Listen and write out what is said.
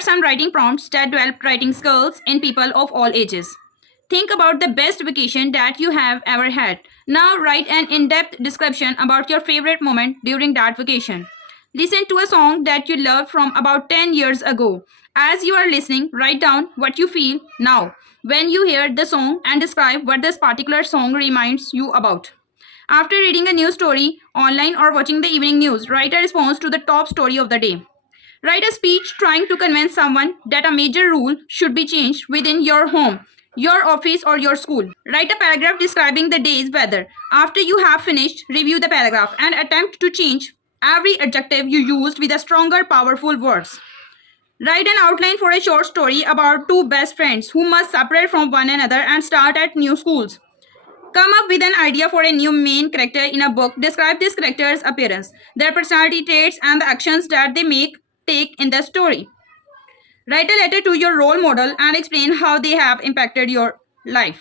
are some writing prompts that develop writing skills in people of all ages. Think about the best vacation that you have ever had. Now write an in-depth description about your favorite moment during that vacation. Listen to a song that you loved from about 10 years ago. As you are listening, write down what you feel now when you hear the song and describe what this particular song reminds you about. After reading a news story online or watching the evening news, write a response to the top story of the day. Write a speech trying to convince someone that a major rule should be changed within your home, your office, or your school. Write a paragraph describing the day's weather. After you have finished, review the paragraph and attempt to change every adjective you used with a stronger, powerful words. Write an outline for a short story about two best friends who must separate from one another and start at new schools. Come up with an idea for a new main character in a book. Describe this character's appearance, their personality traits, and the actions that they take in the story. Write a letter to your role model and explain how they have impacted your life.